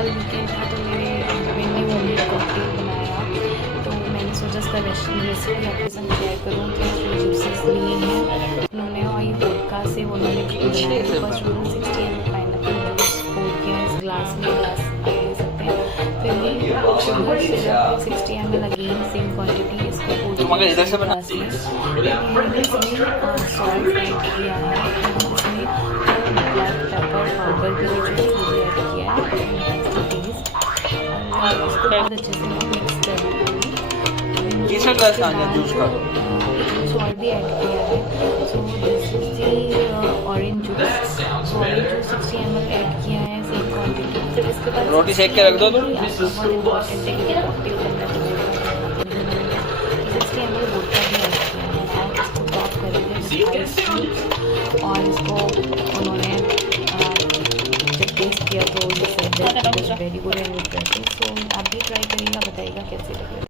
कल वीकेंड था तो मेरे हस्बैंड ने वो कॉकटेल बनाया, तो मैंने सोचा इसका रेसिपी आपके साथ शेयर करूँ। कि जूसेस लिए हैं उन्होंने और ये वोडका से उन्होंने बनाया। फर्स्ट उन्होंने 60 ml पाइनएप्पल जूस फोड़ के इस ग्लास में आप ले सकते हैं। फिर ये sugar syrup 60 ml again same quantity, इसको फोड़ के ग्लास में सॉल्ट ऐड किया है। इसमें ब्लैक पेपर पाउडर भी ऐड किया है टेस्ट, और इसको बहुत अच्छे से मिक्स कर सॉल्ट भी ऐड किया है। So this is the orange juice. So orange juice 60 ml add किया है सेम क्वान्टिटी। फिर इसके बाद रोटी सेक के रख दो तुम। बहुत इम्पॉर्टेंट है कि कॉकटेल करना है तो 60 ml वोडका भी ऐड किया है। आप इसको टॉप करेंगे और इसको उन्होंने जब टेस्ट किया तो वेरी गुड एंड रिफ्रेशिंग। सो आप भी ट्राई करिएगा, बताइएगा कैसे लगे।